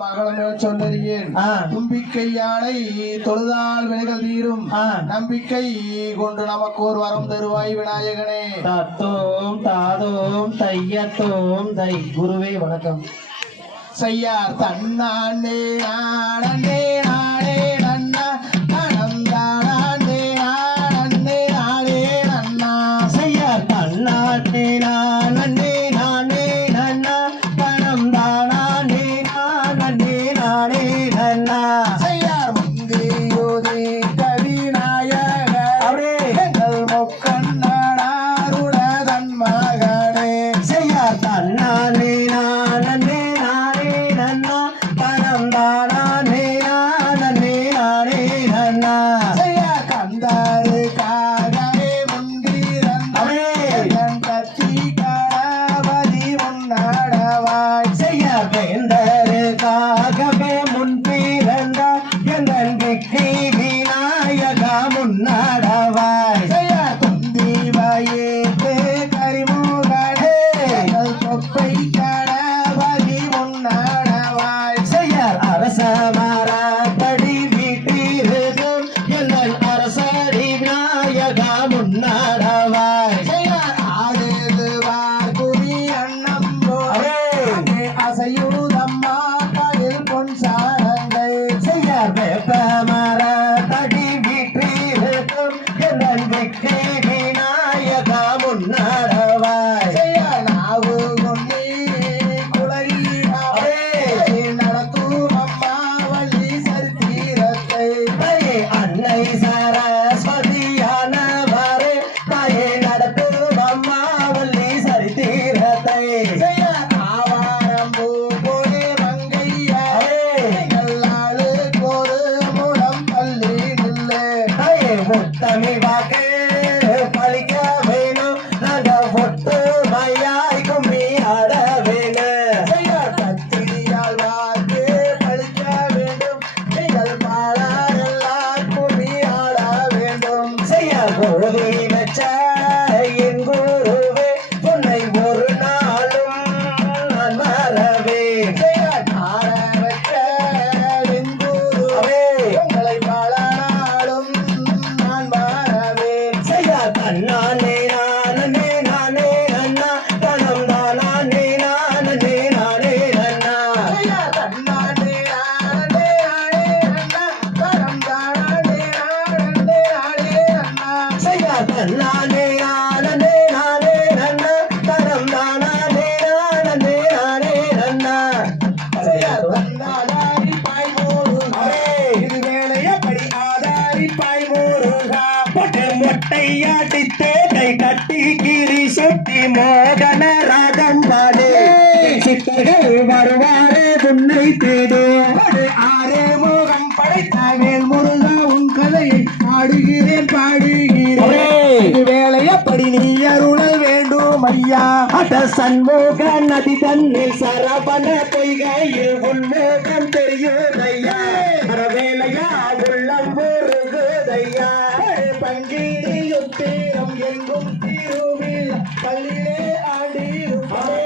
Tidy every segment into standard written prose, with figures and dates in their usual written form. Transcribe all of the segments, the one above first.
சொல்லறியேன் தும்பிக்கை யானை தொழுதால் வினைகள் தீரும் நம்பிக்கை கொண்டு நமக்கு ஒரு வரம் தருவாய் விநாயகனே. தத்தோம் தாதோம் தையத்தோம் தை. குருவே வணக்கம். செய்யார் தன்னானே நானே நானே நன்னா நந்தானே நானே நானே நன்னா. செய்யார் தன்னானே நானே நானே நன்னா பணம் தானே நானே நானே நன்னா. செய்யார் முந்தியோதே கவிநாயக எங்கள் முக்கண்ணனாருட தன் மகனே. செய்யார் தன்னானே நானே நானே நன்னா பணம் தானே நானே நானே நன்னா. செய்யார் கந்தாருக்காகவே முன்பிறந்தே கத்தி கணபதி முன்னடவாய். செய்யார் வேந்தருக்காகவே முன்பிறந்த எங்கள் விக்கி விநாயகா முன்னடவாய். செய்யார் துந்திவையேற்று கரிமுகனே எங்கள் தொப்பை கணபதி முன்னடவாய். செய்யார் அரச மரத்தடி வீட்டிருக்கும் எங்கள் அரசடி விநாயகா முன்னடவாய். செய்யார் ஆடுதுவார் குறி அண்ணம் போலே அசையூதம்மா கையில் பொன் சாரங்கை. செய்யார் வேப்ப மரத்தடி வீட்டிருக்கும் எங்கள் விக்கி விநாயகா முன்னடவாய். செய்யார் நாவு கொண்டே குளறியாவே நடத்தும் அம்மா வள்ளி சரித்திரத்தை. தாயே அன்னை சரஸ்வதியானவரே தாயே நடத்தும் அம்மாவல்லி சரித்திரத்தை. செய்யார் ஆவாரம் பூ போலே மங்கையாரே நல்லாளுக்கு ஒரு முழம் பள்ளி நில்லு. தாயே முத்தமி வாக்கு பழிக்க வேணும் நாங்க ஒத்துமையாய் கும்மி ஆட வேணும். செய்யார் பத்திரியால் வாக்கு பழிக்க வேண்டும் நீங்கள் பாலாரெல்லாம் கும்மி ஆட வேண்டும். செய்யார் கோழி வச்ச என் குருவே உன்னை ஒரு நாளும் நான் மறவேன். செய்யார் ஆட வைக்க வெங்குருவே உங்களை பல நாளும் நான் வரவேன். செய்யார் தன்னானே நானே நானே நன்னா தனம் தானே நானே நானே நன்னா. செய்யார் தன்னானே நானே நானே நன்னா தரம் தானே நானே நானே நன்னா. செய்யார் தன்னானே நானே நானே நன்னா தனம் தானே நானே நானே நன்னா. செய்யார் வந்தாதாரி பாய் முருகா இது வேலையப்படி ஆதாரி பாய் முருகா. பொட்டு மொட்டையாட்டி தேட்டை கட்டி கிரி சுத்தி மோகன ராகம் பாடு சித்தர்கள் வருவாரே உன்னை தேடு. ஆரே முகம் படைத்த வேல் முருகா உன் கதையை பாடுகிறேன் பாடுகிறேன் இது வேலையப்படி நீ அருள வேண்டும் ஐயா. அட சண்முக நதி தன்னில் சரவண பொய்கையில் உன்முகம் தெரியுதையா. வரவேலையா உள்ளம் முருகுதையா. பங்கீரியும் தீரம் எங்கும் தீருவில் பள்ளியிலே ஆடிருப்பாே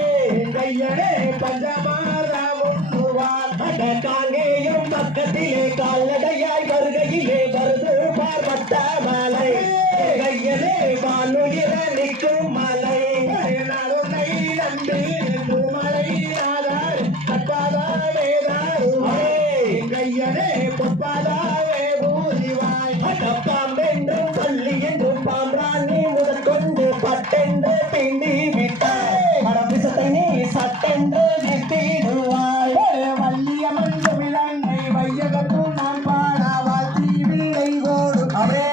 கையனே பஞ்சமாரா உண்ணுவான். அட காங்கேயும் பக்கத்திலே கால்நடையாய் வருகையிலே வருது பார்வட்ட மலை கையலே வானுயிர நிற்கும் மலை. நாளுனை நம்பி நின்று மலை ஆதார் கற்பாதாவே தாருவாய் கையனே பொற்பாதாவே பூதிவாய். பாம்பென்றும் பள்ளி என்றும் பாம்ராணி முதற்கொண்டு பட்டென்று தீண்டி விட்டாய். மடப்பிசத்தை நீ சட்டென்று நிறுத்திடுவாய். வள்ளியம்மன் தமிழன்னை வையகத்தும் நான் பாட வாழ்த்தி வில்லை கொடுப்பே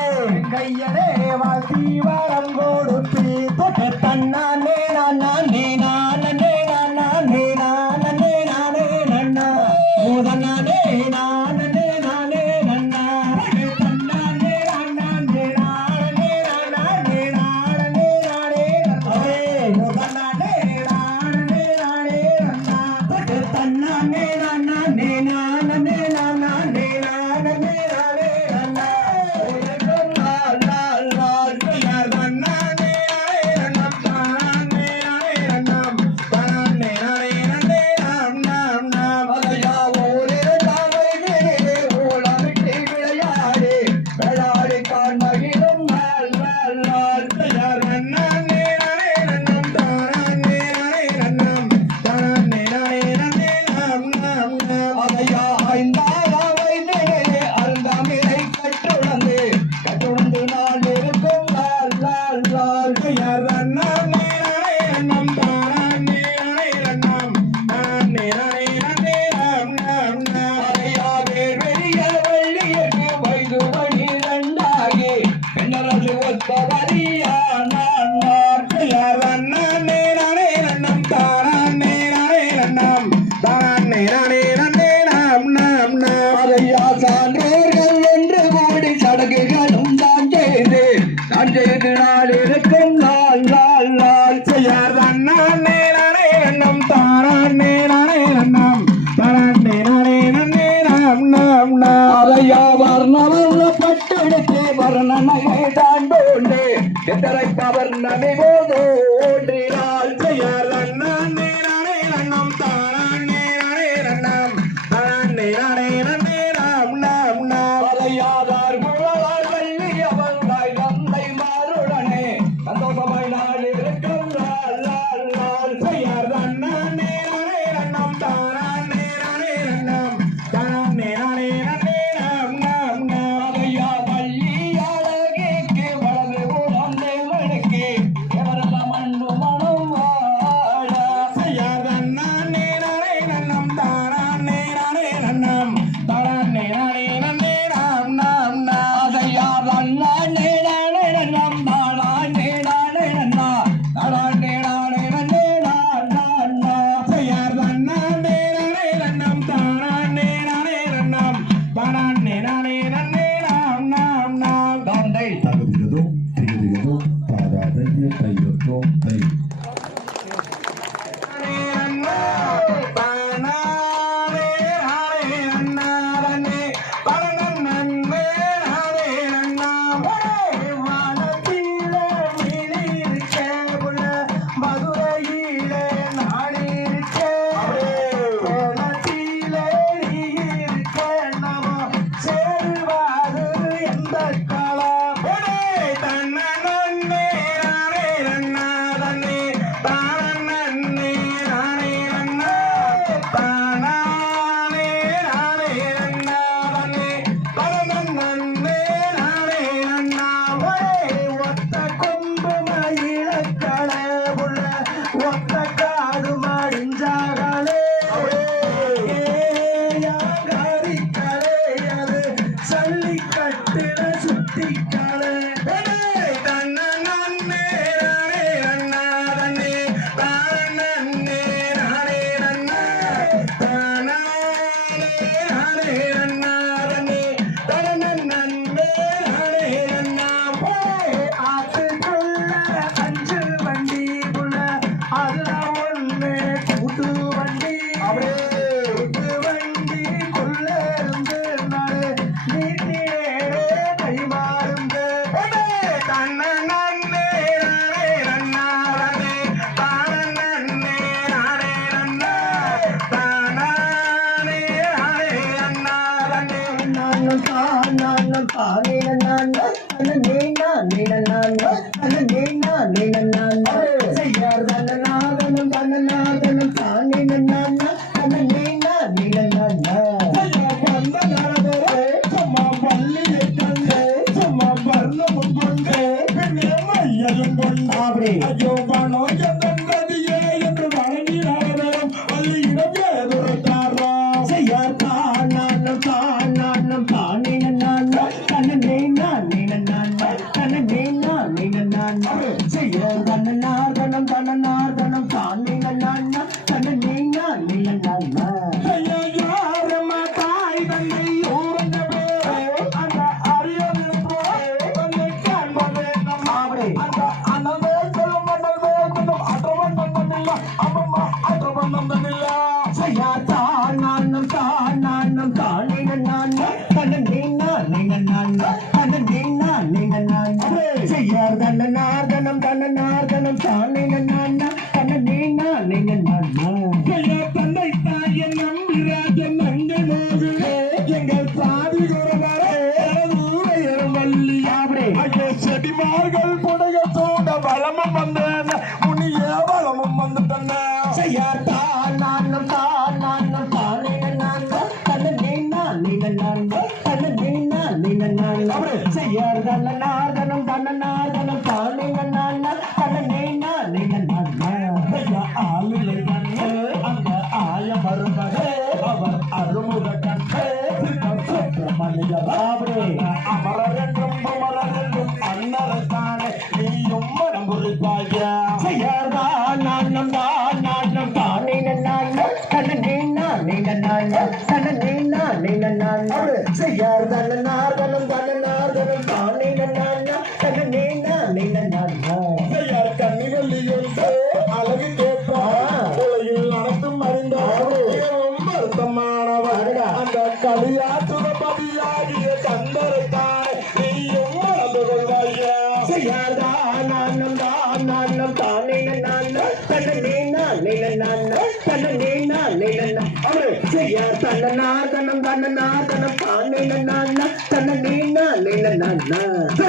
கையனே வாழ்த்தி வரம் கொடுப்பே. தொட்டு தன்னானே நானே நானே நானே நானே நானே நன்னா முதனானே நானே நானே நன்னா. தன்னானே நானே நானே நானே நானே நானே அவரே முதனானே நானே நானே நன்னா. தொட்டு தன்னானே நானே நானே நானே நானே நானே நன்னா. தன்னானே வரியா நான் செய்யார் தன்னானே நானே நன்னம் தானே நானே நன்னம் தானே நானே நன்னே நாம் நாம் நாம் அதையா சான்றோர்கள் என்று கூடி சடங்குகளும் தான் செய்து நாள் இருக்கும் நாள் நாள் நாள் செய்யார் தன்னானே நானே நன்னம் தானே நானே நன்னம் தானே நானே நன்னே நாம் நாம் நாம் அதையா வர்ணவர்ண பட்டெடுத்து வர்ணனையை தான் போண்டு எத்தனை பவர்ணனை போது ஓன்றினால் செய்யார் தன்னானே நானே நன்னம் தானே நானே நன்னம் தானே நானே நன்னே நாம் நாம் நாம் அதையாதார் குழலால் வள்ளி அவங்காய் தந்தை மாறுடனே சந்தோஷமாய் நாள் இருக்கும் நாள் நாள் நாள் செய்யார் தன்னானே நானே நன்னம் தானே நானே நன்னம் தானே நானே நன்னே நாம் நாம் நாம் அதையா வள்ளி அழகிக்கு வலது உடம் தேவனுக்கு எவரெல்லாம் மண்ணு மனம் வாழ செய்யார் தன்னானே நானே நன்னம் தானே நானே நன்னம் தானே நானே நன்னே நாம் நாம் நாம் அதையா தன்னானே நானே நன்னம் தானே நானே நன்னா தானே நானே நன்னே நாம் நாம் நாம் செய்யார் தன்னானே நானே நன்னம் தானே நானே நன்னம் தானே நானே நன்னே நாம் நாம் நாம் தந்தை தகுதியதோ திகதியதோ தாதாதைய தையத்தோ தை ஐயோ வானோ எந்தன்றதியே என்று வழங்கினாலும் அது இடமே எதிர்த்தாரோ செய்யார் தானானம் தானானம் தானின நான் தன்னை நான் தன்னை நான் செய்யார் தன்னநாதனம் தன்னநாதனம் தானின நான் தன்னை நான் யாரம்மா தாய் தன்னை ஊரங்க பேரே அந்த அறியது தன்னை காண்பதே நம்ம அந்த அனவே சொல்லும் மண்டல் வேணும் அற்றவன் தந்தனில்ல அம்மம்மா அற்றவன் தந்தனில்ல செய்யார் தானானம் தானானம் தானின நான் தன்னை நான் செய்யார் தன்னநாதனம் தன்னநாதனம் தானின நான் தன்னை நான் தன்னை தாயை நம்பிராஜன் அங்கே நோகுவே எங்கள் சாதி குருவரே வள்ளியாவே ஐயோ செடிமார்கள் புடைய சூட வளமும் வந்தேன் முனியே வளமும் வந்துட்டன செய்யார் தானானம் தானானம் தானின நான் தன்னை நான் செய்யார் தன்னநாதனம் தன்னநாதனம் தானின நான் தன்னை நான் ஆளுலை கண்ணே அந்த ஆய மருமகே அவர் அருமுக கண்ணே சுப்பிரமணிய பாபரே அமரரென்றும் புமரரென்றும் அன்னரத்தானே செய்யாதான் நானும் தான் நானும் தானே நான் தன்னை நான் தன்னை நான் அவரு செய்யா தன்னா தன்னம் தானே நான் தன்னை நான் செய்யா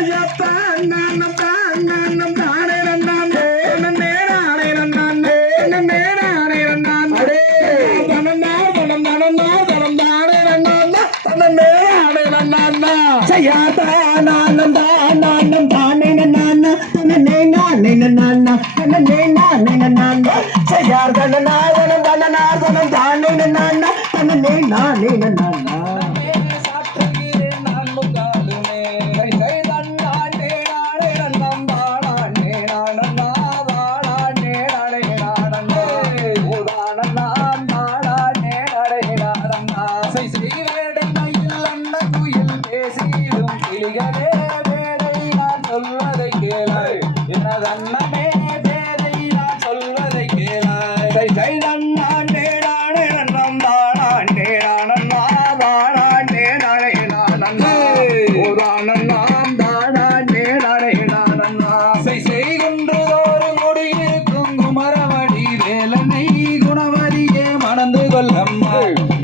நானும் தானே நான் அண்ணமே பேதை நான் சொல்வதை கேளாய் செய்கின்றதோரு முடியிருக்கும் குமரவடி வேலனை குணவதியே மணந்து கொல்லம்மா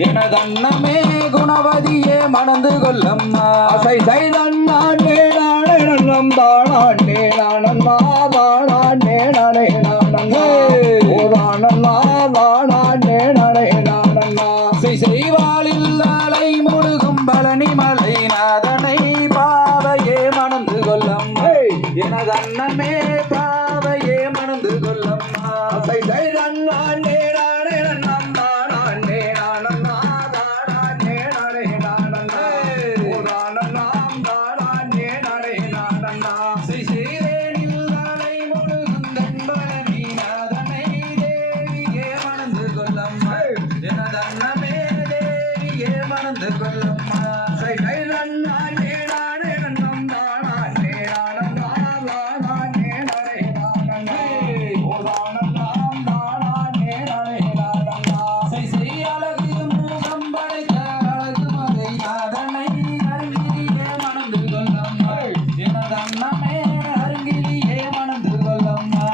எனது அண்ணமே குணவதியே மணந்து கொல்லம்மா செய்தண்ணாண்டே நாணம் தானாண்டே நானம்மா வாழாண்டே நானே நானம்மா வாழாண்டே நானே நானம்மா செய்வாளில் அலை முழுகும் பழனி மலை நாதனை பாவையே மணந்து கொல்லம்மா எனது அண்ணமே பாவையே மணந்து கொல்லம்மா செய்தண்ணாண்டே நானே நன்னம் தானாண்டே நானம்மா தானாண்டே நானே நானம்மா நாம் தானாண்டே நானே நானம்மா செய்வேனில் அலை முழுகும் தன்பழனி நாதனை தேவியே மணந்து கொல்லம்மா எனது அண்ணமே தேவியே மணந்து கொல்லம்மா செய்தண்ணாண்டே நானே நன்னம் தானாண்டே நானம்மா தானாண்டே நானே நானம்மா நாம் தானாண்டே நானே நானம்மா செய் அழகு முகம் படைத்த அழகு மதை நாதனை அருங்கிரியே மணந்து கொல்லம்மா எனது அண்ணமே அருங்கிரியே மணந்து கொல்லம்மா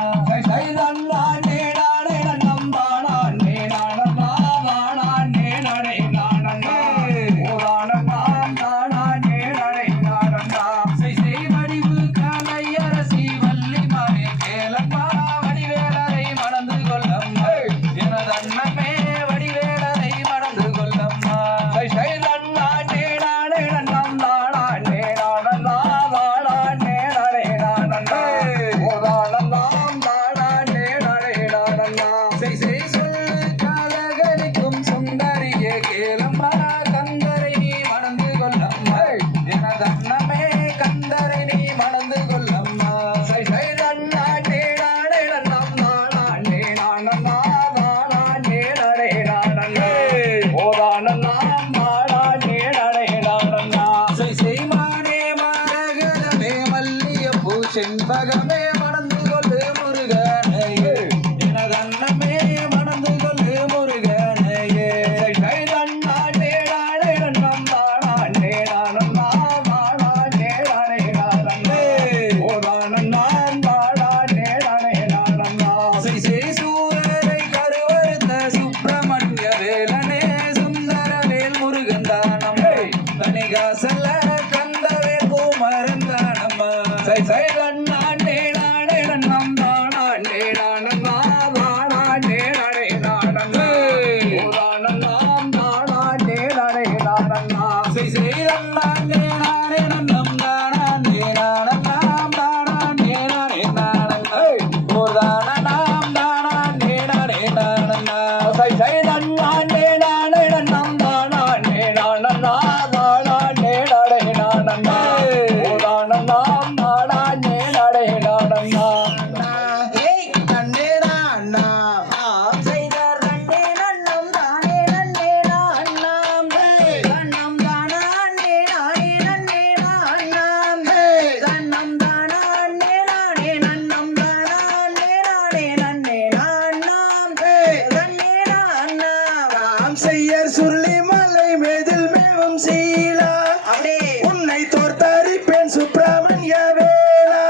செய்தண்ணாண்டே நானே நன்னம் தானாண்டே நானம்மா தானாண்டே நானே நானம்மா நாம் தானாண்டே நானே நானம்மா செய் வடிவு கலை அரசி வள்ளிமானே கேளம்மா வடிவேலரை மணந்து கொல்லம்மா எனது அண்ணமே வடிவேலரை மணந்து கொல்லம்மா செய்தண்ணாண்டே நானே நன்னம் தானாண்டே நானம்மா தானாண்டே நானே நானம்மா நாம் தானாண்டே நானே நானம்மா செய் சொல்லு கலகலிக்கும் சுந்தரியே கேளம்மா கந்தரை நீ மணந்து கொல்லம்மா எனது அண்ணமே கந்தரை நீ மணந்து கொல்லம்மா செய்தண்ணாண்டே நானே நன்னம் தானாண்டே நானம்மா தானாண்டே நானே நானம்மா நாம் தானாண்டே நானே நானம்மா செய்மானே மரகதமே மல்லியப்பூ செண்பகமே மணந்து கொள்ளு முருகனையே எனது அண்ணமே மணந்து கொள்ளு முருகனையே செய்தண்ணாண்டே நானே நன்னம் தானாண்டே நானம்மா தானாண்டே நானே நானம்மா நாம் தானாண்டே நானே நானம்மா செய் சூரரை கருவறுத்த சுப்பிரமணிய வேலனே சுந்தரவேல் முருகன் தானம்மா தனிகாசல்ல கந்தவே பூமரன் தானம்மா செய்தண்ணாண்டே நானே நன்னம் தானாண்டே நானம்மா தானாண்டே நானே நானம்மா நாம் தானாண்டே நானே நானம்மா செய்தண்ணாண்டே நானே நன்னம் தானாண்டே நானம்மா தானாண்டே நானே நானம்மா நாம் தானாண்டே நானே நானம்மா செய்தண்ணாண்டே நானே நன்னம் தானாண்டே நானம்மா தானாண்டே நானே நானம்மா நாம் தானாண்டே நானே நானம்மா செய்யர் சொல்லி மலை மேதில் மேவும் சீலா உன்னை தோற்தாரி பெண் சுப்பிரமணிய வேளா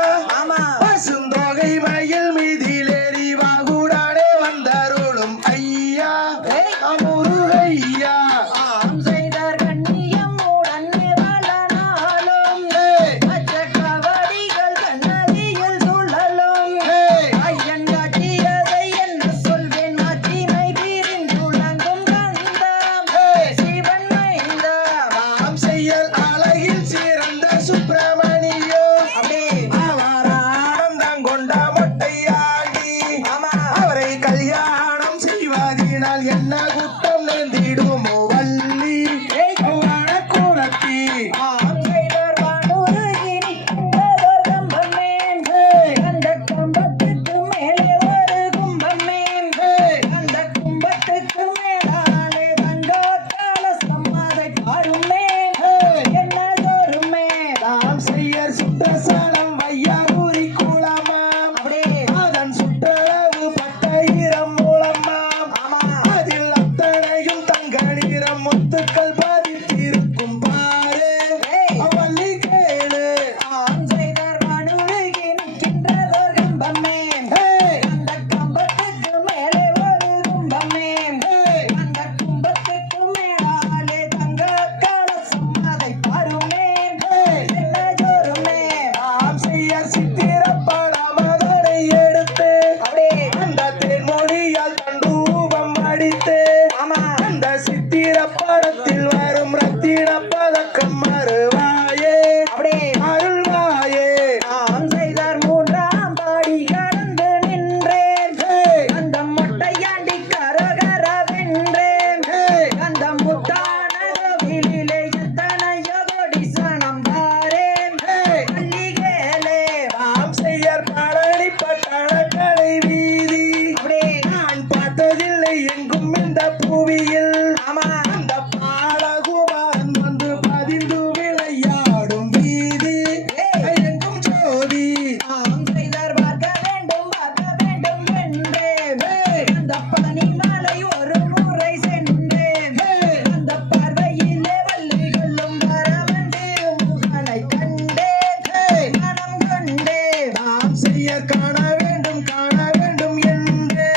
கலைஞர் காண வேண்டும் என்று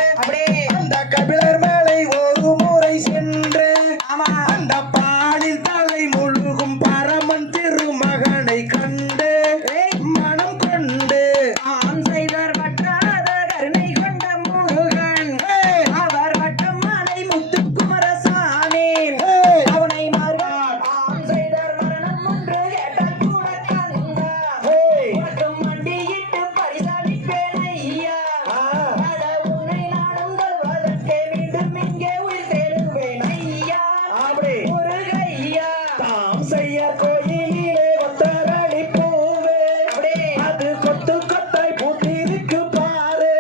அந்த கபிலர் மேலை ஒரு முறை சென்று அந்த பாலில் தலை முழுகும் பரமன் திருமகனை கண்டு மனம் கொண்டு செய்தார் வட்டாத கருணை கொண்ட முருகன் அவர் வட்டம் மலை முத்துக்குமரசாமி அவனை மறுவான் செய்தார் மரணம் ஒன்று கேட்டால் கூட கந்தா மற்றும் மண்டியிட்டு பரிசாலிப்பேன் ஐயா அட உன்னை நானும் தருவதற்கே மீண்டும் இங்கே உயிர் தேடுவேன் ஐயா முருகையா தாம் செய்ய கோயிலிலே ஒத்தரடி பூவே அது கொத்து கொத்தாய் பூட்டிருக்கு பாரு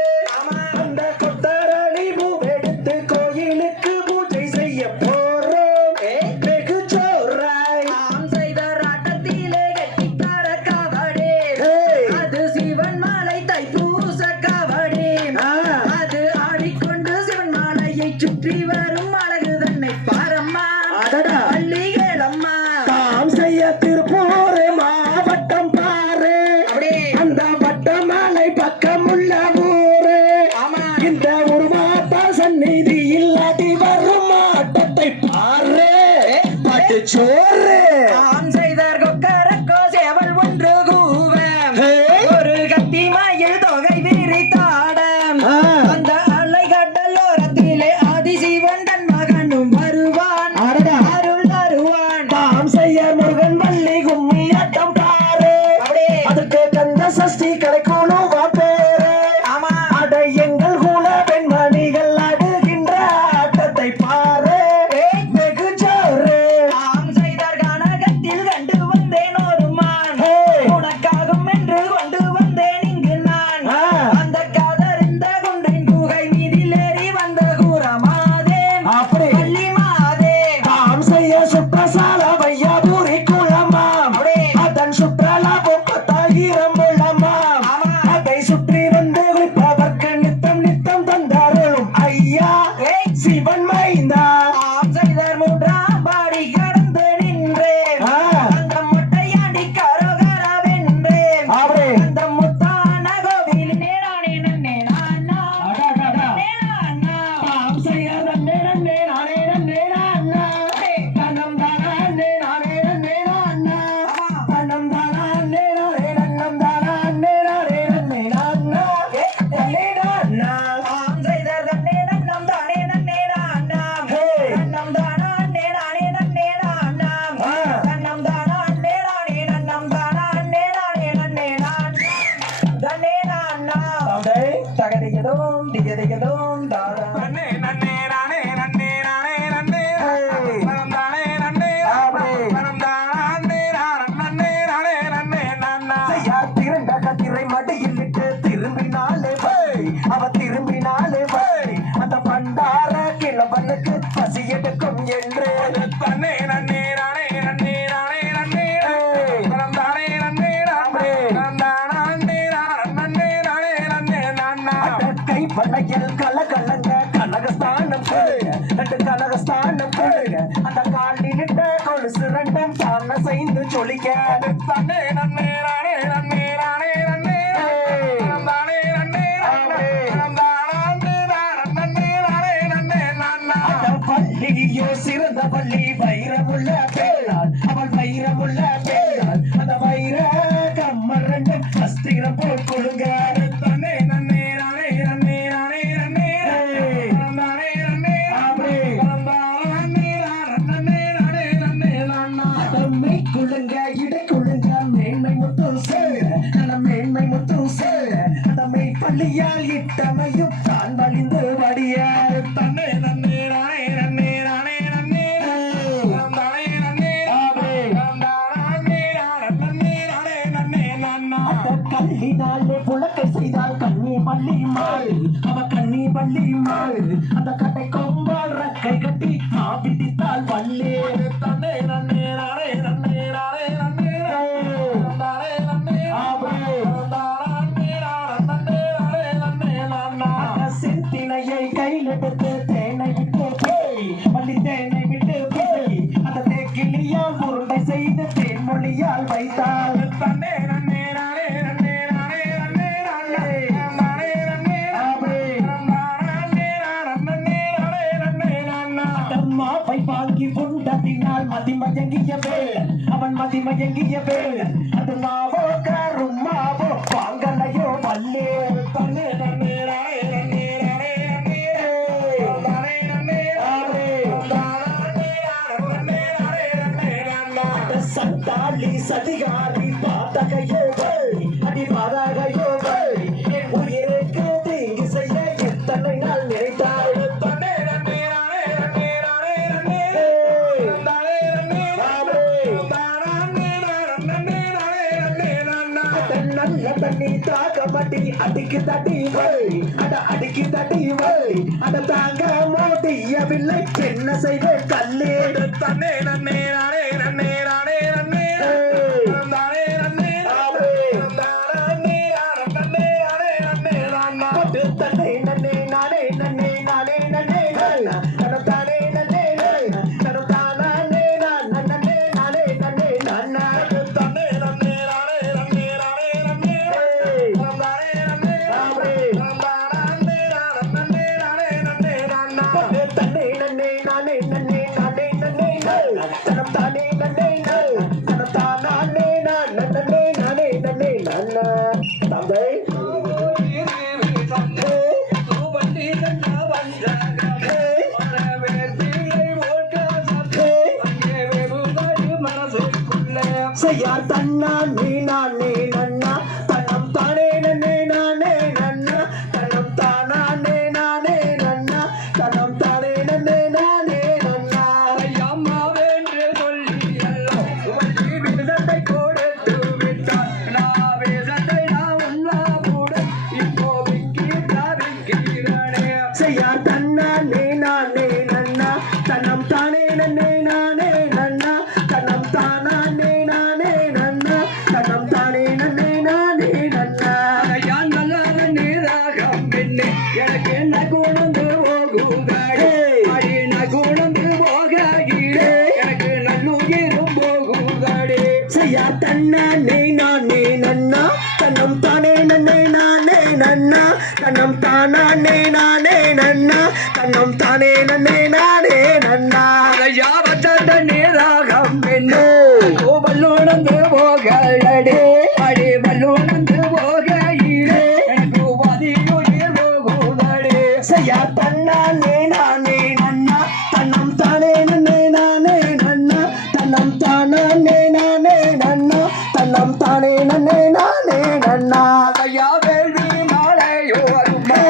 அந்த கொத்தரடி பூவெடுத்து கோயிலுக்கு பூஜை செய்ய போறோம் வெகு சோறாய் தாம் செய்தார் ஆட்டத்திலே கெட்டிக்கார காவடி அது சிவன் மாலை தைப்பூச காவடி அது ஆடிக்கொண்டு சிவன் மாலையை சுற்றி வரும் அழகு தன்னை பாரம்மா அடடா. பள்ளிகளம்மா தாம் செய்ய திருப்பூர் மாவட்டம் பாரு அந்த வட்டமலை பக்கம் உள்ள ஊரு இந்த உருமாத்தா சந்நிதி இல்லாட்டி வரும் ஆட்டத்தை பாரு பட்டு சோறு தாம் செய்தார் கொக்கரக்கோ சேவல் ஒன்று கூவ ஒரு கத்தி மயில் தொகை விரித்தாடம் அந்த அலை கடலோரத்திலே ஆதிசிவன் தன் மகனும் வருவான் அடடா. அருள் தருவான் தாம் செய்ய முருகன் வள்ளி கும்மி ஆட்டம் பாரு அதுக்கு கந்த சஷ்டி கிடைக்கணும் பேரு ஆமா அட எங்கள் குல பெண்மணிகள் ஆடுகின்ற ஆட்டத்தை பாரு வெகு சோறு தாம் செய்தார் கனகத்தில் கண்டு வந்தேன் ஒரு மான் உனக்காகும் என்று கொண்டு வந்தேன் இங்கு நான் அந்த கதறிந்த குன்றின் குகை மீதில் ஏறி வந்த கூறமாதே அப்படி பள்ளி மாதே தாம் செய்ய சுற்றசால வையாபுரி குளமாம் அதன் சுற்றலா 30,000 முழமாம் அதை சுற்றி வந்து குளிப்பவர்க்கு நித்தம் நித்தம் தந்தாரும் ஐயா சிவன் மைந்தா தாம் செய்தார் மூன்றாம் பாடி கடந்து நின்றேன் அந்த முட்டையாண்டி கரோகரவென்றேன் அப்படி அந்த முத்தான கோவில் நேரானே நன்னே நானா அடடடா. நானா தாம் செய்ய நன்னே நன்னே நானே நன்னே நானா தன்னம் தானே நானே நன்னே நானா தன்னம் தானே நானே நன்னம் தானே நானே நன்னே நானா நன்னே நானா தாம் செய்தார் தன்னே நன்னம் தானே நன்னே நானா நன்னம் தானே நானே நன்னே நானா நன்னம் தானே நானே நன்னம் தானே நானே நன்னே நானா தன்னே நானா அப்படியே தகதிகதோம் திகதிகதோம் தாரா யார் திரண்ட கதிரை மடியில் இட்டு திரும்பினாலே போய் அவ திரும்பினாலே போய் அந்த பண்டார கிழவனுக்கு பசி எடுக்கும் என்று கை படையில் கலகலங்க கனகஸ்தானம் கனகஸ்தானம் அந்த காலிலிட்ட கொலுசு ரெண்டும் தான செய்து சொலிக்க பள்ளியோ சிறந்த பள்ளி வைரமுள்ள பேரால் அவள் வைரமுள்ள பேரால் அந்த வைர கம்மல் ரெண்டும் அஸ்திரம் போல் கொடுங்க குழுங்க இடை குழுங்க மேன்மை முத்தும் சேர அந்த மேன்மை முத்தும் சேர அந்த மெய்ப்பள்ளியால் இட்டமையும் தான் வலிந்து வடிய கல்லினாலே புழக்கை செய்தால் கண்ணி பள்ளி மாள் அவ கண்ணி பள்ளி மாள் அந்த கட்டை கொம்பால் ரக்கை கட்டி ஆபிடித்தால் பள்ளி செந்தினையை கையில் எடுத்து தேனை விட்டு போய் பள்ளி தேனை விட்டு போய் அந்த தேக்கிலியால் உருண்டை செய்து தேன்மொழியால் வைத்தாள் மதிமயங்கியவே அவன் மதிமயங்கியவே அது மாவோ காரும் மாவோ வாங்கலையோ வல்லே தன்னே நன்னே சந்தாளி சதிகாரி பாத்தகையோ அடி பாதகையோ என் உயிருக்கு தீங்கு செய்ய எத்தனை நாள் நினைத்தாள் நல்ல தண்ணி தாக்கமட்டி அடிக்கு தட்டி அடிக்கு தட்டி அட தாங்க மோட்டியவில்லை என்ன செய்வேன் கல்லே தன்னே நன்னே நானே நன்னே நானே நன்னே தன்னே நன்னே நானே நன்னே நானே நன்னே தானே நன்னே தானே நன்னே நானே நன்னே நன்னா தன்னே நன்னே நானே நன்னே நானே நன்னே தன்னே நன்னே நானே நன்னே நானே நன்னே தனம் தானே நன்னே தனம் தானே நன்னே நானே நன்னே நன்னா தந்தை செய்யார் தன்னா நீ நானே நன்னா தனம் தானே நன்னே நானே நன்னா தனம் தானே நானே நன்னா தனம் தானே நன்னே நானே நன்னா அம்மா வென்று சொல்லி விசத்தை கொடுத்து விட்டார் நான் வேசத்தை நான் உண்ணாவுடன் இப்போ விற்கிறானே செய்யார் தன்னா நீ நானே நன்னா தனம் தானே நன்னே நானே நன்னா தனம் தானே நானே நன்னா தனம் தானே நன்னே நானே நன்னா யான் நல்ல நீராகம் பெண்ணே எனக்கு என்ன குணந்து போகுதாடே அடி நான் குணந்து போகையிலே எனக்கு நல்லுயிரும் போகுதாடே செய்யார் தன்னா நீ நானே நன்னா தனம் தானே நன்னே நானே நன்னா தனம் தானே நானே நன்னா தனம் தானே நன்னே நானே நன்னா யாவத்த நீராகம் பெண்ணே வல்லுணந்து போகலடே அடி வல்லுணந்து போகையிலே எனக்கு வதியுயிர் போகுதாடே செய்யார் தன்னா நீ நானே நன்னா தனம் தானே நன்னே நானே நன்னா தனம் தானே நானே நன்னா தனம் தானே நன்னே நானே நன்னா ஐயா வேள்வி மலையோருமே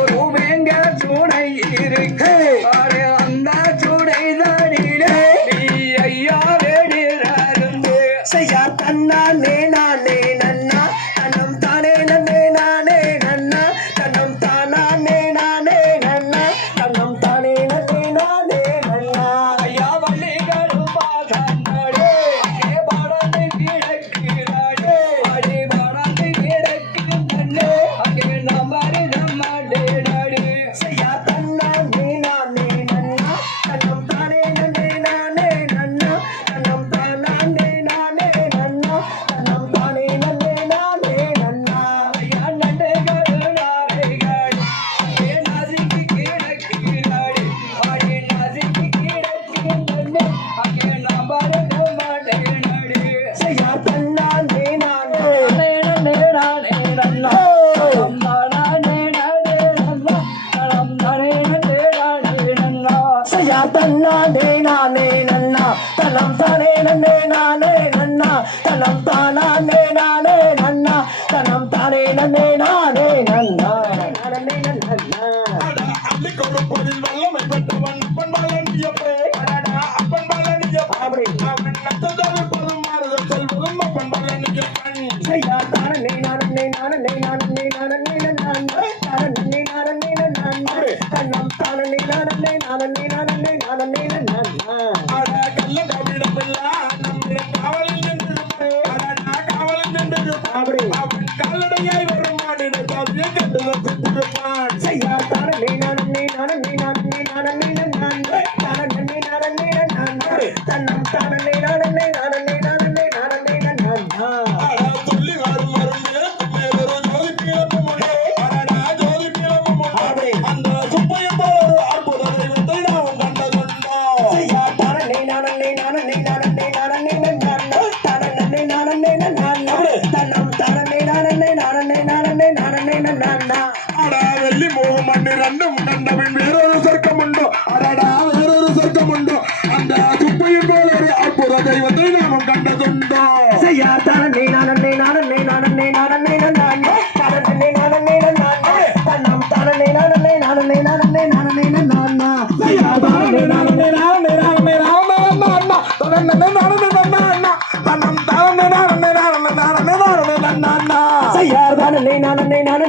ஒரு வேங்க சுனை இருக்கு அடே அந்த சுடை தடிலே நீ ஐயா வேடிருந்து செய்யார் தன்னா நீ நானே நன்னா தனம் தானே நன்னே நானே நன்னா தனம் தானே நானே நன்னா தனம் தானே நன்னே நானே நன்னா ஐயா வள்ளிகளும் பாசங்களே அங்கே பாடத்தை கிடக்கிறாடே அடி பாடத்தை கிடக்கின்றே அங்கே நம்பரு நம்மடேடாடே செய்யார் தன்னா நீ நானே நன்னா தனம் தானே நன்னே நானே நன்னா தனம் தானே நானே நன்னா தனம் தானே நன்னே நானே நன்னா ஐயா நண்டைகள் நாரைகள் அங்கே நசுக்கி கிடக்கிறாடே அடி நசுக்கி கிடக்கின்றே அங்கே நம்பரு நம்மடேடாடே செய்யார் தன்னா நீ நானே செய்யார் தன்னா நீ நானே நன்னா தனம் தானே நன்னே நானே நன்னா தனம் தானே நானே நன்னா தனம் தானே நன்னே நானே நன்னா நானே நன்னா அள்ளி கொடுப்பதில் வல்லமை பெற்றவன் அப்பன் பாலனியப்பே அப்பன் பாலனியப்பன் அவன் நட்டதவிப்பதும் மாறுதல் செல்வதும் அப்பன் பாலனியப்பன் செய்யார் தானே நானே நானே நானே நானே நானே தானே நானே நானே தனம் தானே நானே நானே நானே நானே நன்னா அட கள்ள கவிடமில்லா நம்மிடம் காவலில் நின்றிருப்பேன் அட காவலில் நின்றிருப்பான் அவன் கால்நடையாய் வரும் மாடிட காவிய கட்டுதல் சென்றிருப்பான் செய்யார் தானே நானே நானே நானே நானே நானே தானே நானே நானே தன்னம் தானே நானே நானே நானே நானே நன்னா அட சொல்லி வரும் வரும் நேரத்தில் மேலொரு ஜோதி பீளமும் உண்டு அடடா ஜோதி பீளமும் உண்டு அந்த சுப்பையன் போல ஒரு அற்புத தெய்வத்தை நாம் கண்டதுண்டோ செய்யார் தானே நானே நானே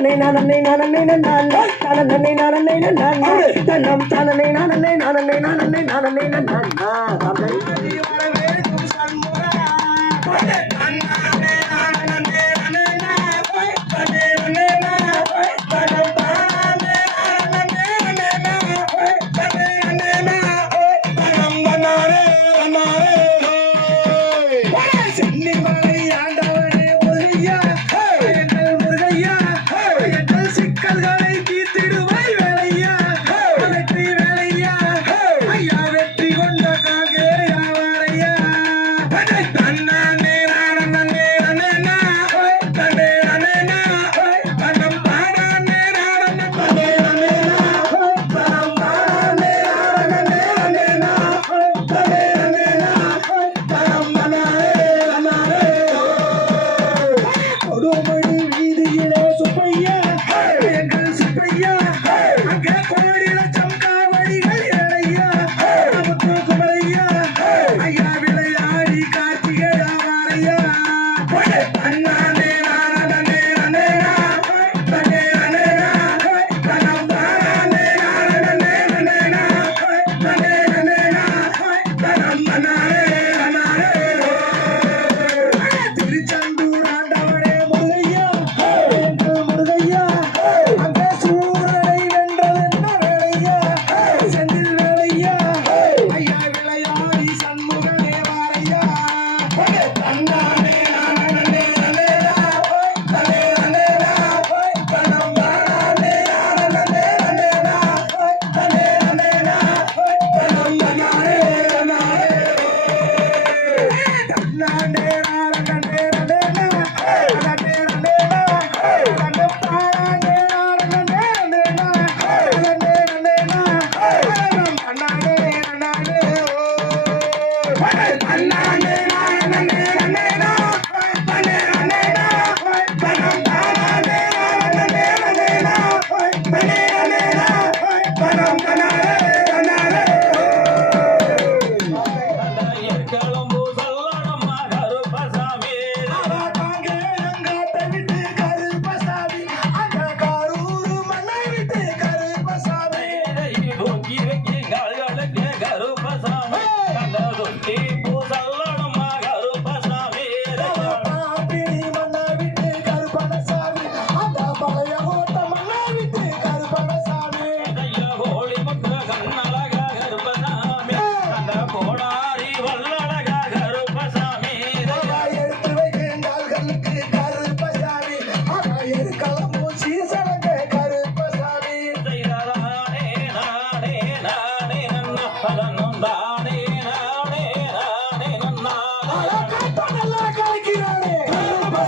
தானே நானே நானே நான் தானே நானே நான் தன்னம் தானே நானே நானே நானே நானே நான் வரவேற்கும் சண்முகா